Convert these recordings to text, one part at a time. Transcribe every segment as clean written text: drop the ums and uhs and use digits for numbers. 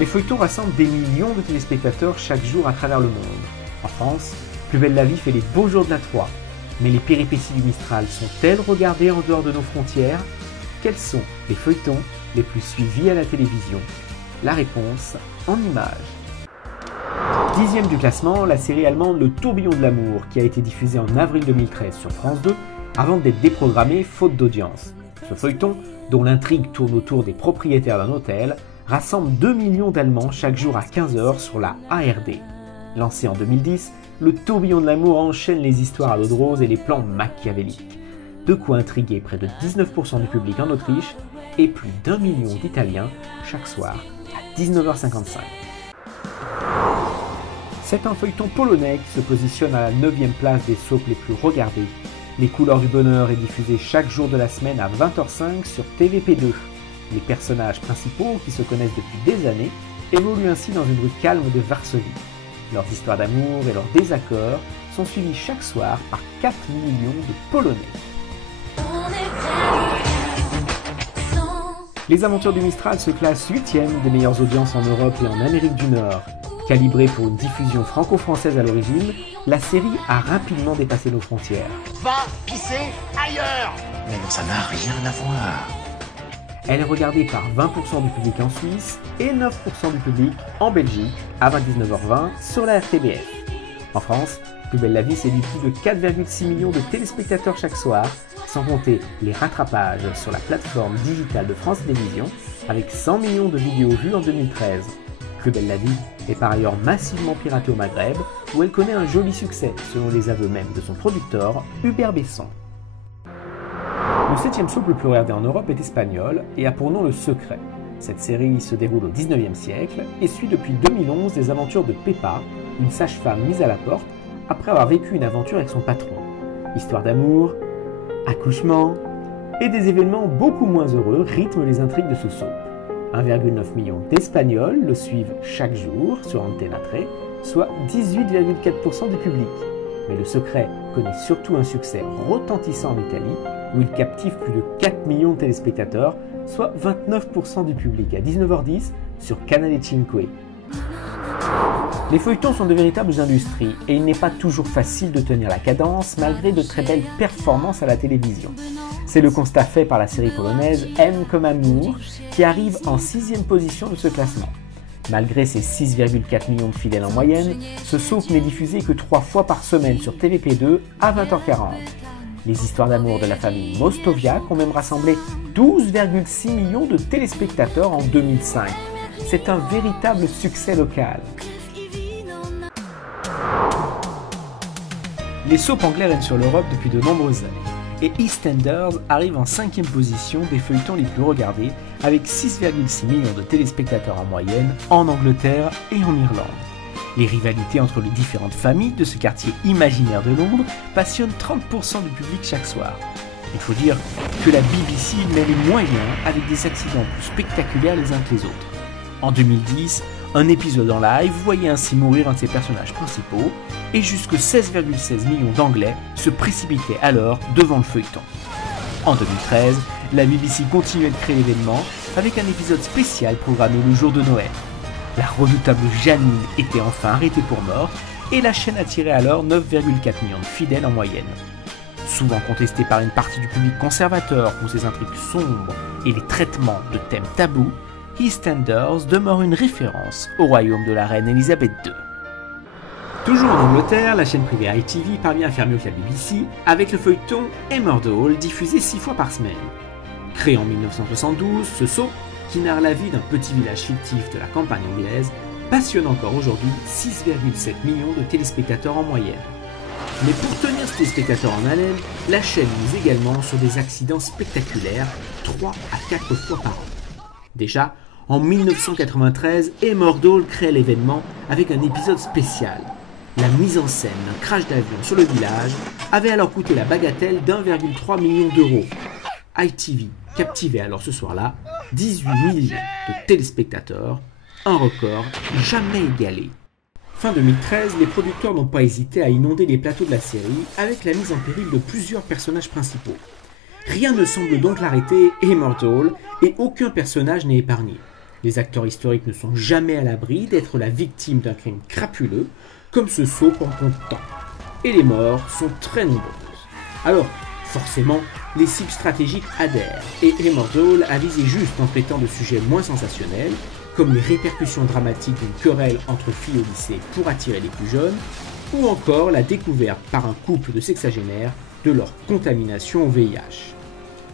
Les feuilletons rassemblent des millions de téléspectateurs chaque jour à travers le monde. En France, Plus belle la vie fait les beaux jours de la Troie. Mais les péripéties du Mistral sont-elles regardées en dehors de nos frontières? Quels sont les feuilletons les plus suivis à la télévision? La réponse en images. 10e du classement, la série allemande Le Tourbillon de l'amour, qui a été diffusée en avril 2013 sur France 2, avant d'être déprogrammée faute d'audience. Ce feuilleton, dont l'intrigue tourne autour des propriétaires d'un hôtel, rassemble 2 millions d'Allemands chaque jour à 15h sur la ARD. Lancé en 2010, Le Tourbillon de l'amour enchaîne les histoires à l'eau de rose et les plans machiavéliques. De quoi intriguer près de 19% du public en Autriche et plus d'1 million d'Italiens chaque soir à 19h55. C'est un feuilleton polonais qui se positionne à la 9e place des soaps les plus regardées. Les couleurs du bonheur est diffusé chaque jour de la semaine à 20h05 sur TVP2. Les personnages principaux, qui se connaissent depuis des années, évoluent ainsi dans une rue calme de Varsovie. Leurs histoires d'amour et leurs désaccords sont suivis chaque soir par 4 millions de Polonais. Les Aventures du Mistral se classent 8e des meilleures audiences en Europe et en Amérique du Nord. Calibrée pour une diffusion franco-française à l'origine, la série a rapidement dépassé nos frontières. Va pisser ailleurs! Mais non, ça n'a rien à voir. Elle est regardée par 20% du public en Suisse et 9% du public en Belgique à 19h20 sur la RTBF. En France, Plus belle la vie séduit plus de 4,6 millions de téléspectateurs chaque soir, sans compter les rattrapages sur la plateforme digitale de France Télévisions, avec 100 millions de vidéos vues en 2013. Plus belle la vie est par ailleurs massivement piratée au Maghreb, où elle connaît un joli succès, selon les aveux même de son producteur, Hubert Besson. Le 7e soap le plus regardé en Europe est espagnol et a pour nom Le Secret. Cette série se déroule au 19e siècle et suit depuis 2011 les aventures de Pepa, une sage-femme mise à la porte après avoir vécu une aventure avec son patron. Histoire d'amour, accouchement et des événements beaucoup moins heureux rythment les intrigues de ce soap. 1,9 million d'Espagnols le suivent chaque jour sur Antena 3, soit 18,4% du public. Mais Le Secret connaît surtout un succès retentissant en Italie, où il captive plus de 4 millions de téléspectateurs, soit 29% du public à 19h10 sur Canale 5. Les feuilletons sont de véritables industries et il n'est pas toujours facile de tenir la cadence malgré de très belles performances à la télévision. C'est le constat fait par la série polonaise M comme Amour qui arrive en 6e position de ce classement. Malgré ses 6,4 millions de fidèles en moyenne, ce soap n'est diffusé que 3 fois par semaine sur TVP2 à 20h40. Les histoires d'amour de la famille Mostoviak ont même rassemblé 12,6 millions de téléspectateurs en 2005. C'est un véritable succès local. Les soaps anglais règnent sur l'Europe depuis de nombreuses années, et EastEnders arrive en 5e position des feuilletons les plus regardés, avec 6,6 millions de téléspectateurs en moyenne en Angleterre et en Irlande. Les rivalités entre les différentes familles de ce quartier imaginaire de Londres passionnent 30% du public chaque soir. Il faut dire que la BBC met les moyens avec des accidents plus spectaculaires les uns que les autres. En 2010, un épisode en live voyait ainsi mourir un de ses personnages principaux, et jusque 16,16 millions d'Anglais se précipitaient alors devant le feuilleton. En 2013, la BBC continuait de créer l'événement avec un épisode spécial programmé le jour de Noël. La redoutable Janine était enfin arrêtée pour morte et la chaîne attirait alors 9,4 millions de fidèles en moyenne. Souvent contestée par une partie du public conservateur pour ses intrigues sombres et les traitements de thèmes tabous, EastEnders demeure une référence au royaume de la reine Elisabeth II. Toujours en Angleterre, la chaîne privée ITV parvient à faire mieux que la BBC avec le feuilleton Emmerdale diffusé 6 fois par semaine. Créé en 1972, ce soap, qui narre la vie d'un petit village fictif de la campagne anglaise, passionne encore aujourd'hui 6,7 millions de téléspectateurs en moyenne. Mais pour tenir ces téléspectateurs en haleine, la chaîne mise également sur des accidents spectaculaires 3 à 4 fois par an. Déjà, en 1993, Emmerdale crée l'événement avec un épisode spécial. La mise en scène d'un crash d'avion sur le village avait alors coûté la bagatelle d'1,3 million d'euros. ITV captivait alors ce soir-là 18 millions de téléspectateurs, un record jamais égalé. Fin 2013, les producteurs n'ont pas hésité à inonder les plateaux de la série avec la mise en péril de plusieurs personnages principaux. Rien ne semble donc l'arrêter Emmerdale et aucun personnage n'est épargné. Les acteurs historiques ne sont jamais à l'abri d'être la victime d'un crime crapuleux, comme ce soap en compte tant. Et les morts sont très nombreuses. Alors, forcément, les cibles stratégiques adhèrent, et Emmerdale a visé juste en traitant de sujets moins sensationnels, comme les répercussions dramatiques d'une querelle entre filles au lycée pour attirer les plus jeunes, ou encore la découverte par un couple de sexagénaires de leur contamination au VIH.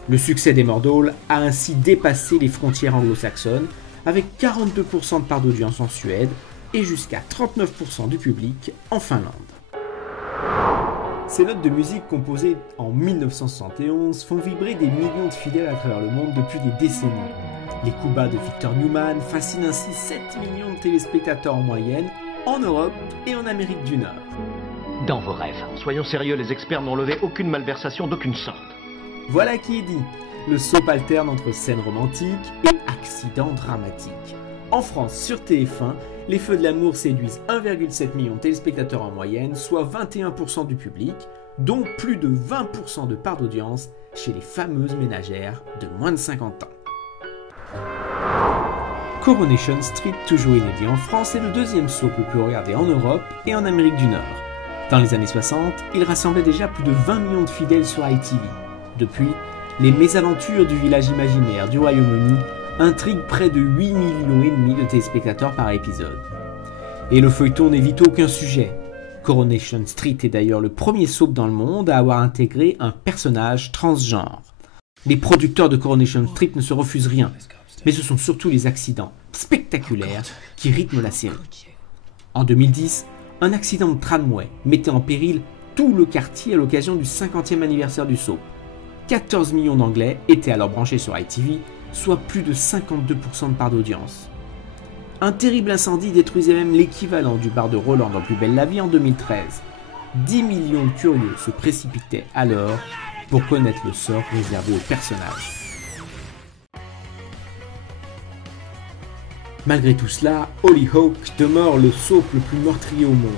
Le succès d'Emmerdale a ainsi dépassé les frontières anglo-saxonnes, avec 42% de part d'audience en Suède et jusqu'à 39% du public en Finlande. Ces notes de musique composées en 1971 font vibrer des millions de fidèles à travers le monde depuis des décennies. Les coups bas de Victor Newman fascinent ainsi 7 millions de téléspectateurs en moyenne en Europe et en Amérique du Nord. Dans vos rêves. Soyons sérieux, les experts n'ont levé aucune malversation d'aucune sorte. Voilà qui est dit. Le soap alterne entre scènes romantiques et accidents dramatiques. En France, sur TF1, Les Feux de l'amour séduisent 1,7 million de téléspectateurs en moyenne, soit 21% du public, dont plus de 20% de part d'audience chez les fameuses ménagères de moins de 50 ans. Coronation Street, toujours inédit en France, est le deuxième soap le plus regardé en Europe et en Amérique du Nord. Dans les années 60, il rassemblait déjà plus de 20 millions de fidèles sur ITV. Depuis, les mésaventures du village imaginaire du Royaume-Uni intriguent près de 8,5 millions de téléspectateurs par épisode. Et le feuilleton n'évite aucun sujet. Coronation Street est d'ailleurs le premier soap dans le monde à avoir intégré un personnage transgenre. Les producteurs de Coronation Street ne se refusent rien, mais ce sont surtout les accidents spectaculaires qui rythment la série. En 2010, un accident de tramway mettait en péril tout le quartier à l'occasion du 50e anniversaire du soap. 14 millions d'Anglais étaient alors branchés sur ITV, soit plus de 52% de part d'audience. Un terrible incendie détruisait même l'équivalent du bar de Roland dans Plus belle la vie en 2013. 10 millions de curieux se précipitaient alors pour connaître le sort réservé aux personnages. Malgré tout cela, Hollyoaks demeure le soap le plus meurtrier au monde.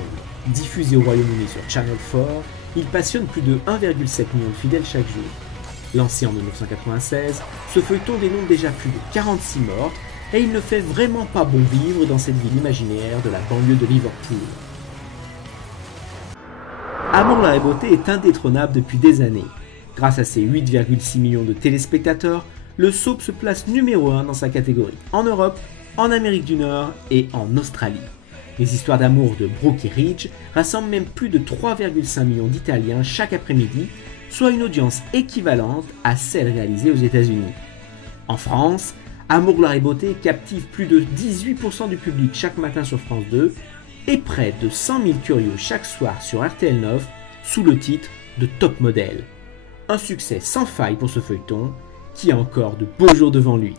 Diffusé au Royaume-Uni sur Channel 4, il passionne plus de 1,7 million de fidèles chaque jour. Lancé en 1996, ce feuilleton dénombre déjà plus de 46 morts et il ne fait vraiment pas bon vivre dans cette ville imaginaire de la banlieue de Liverpool. Amour, l'art et beauté est indétrônable depuis des années. Grâce à ses 8,6 millions de téléspectateurs, le soap se place numéro 1 dans sa catégorie en Europe, en Amérique du Nord et en Australie. Les histoires d'amour de Brooke et Ridge rassemblent même plus de 3,5 millions d'Italiens chaque après-midi, soit une audience équivalente à celle réalisée aux États-Unis. En France, Amour, l'art et beauté captive plus de 18% du public chaque matin sur France 2 et près de 100 000 curieux chaque soir sur RTL 9 sous le titre de Top Model. Un succès sans faille pour ce feuilleton qui a encore de beaux jours devant lui.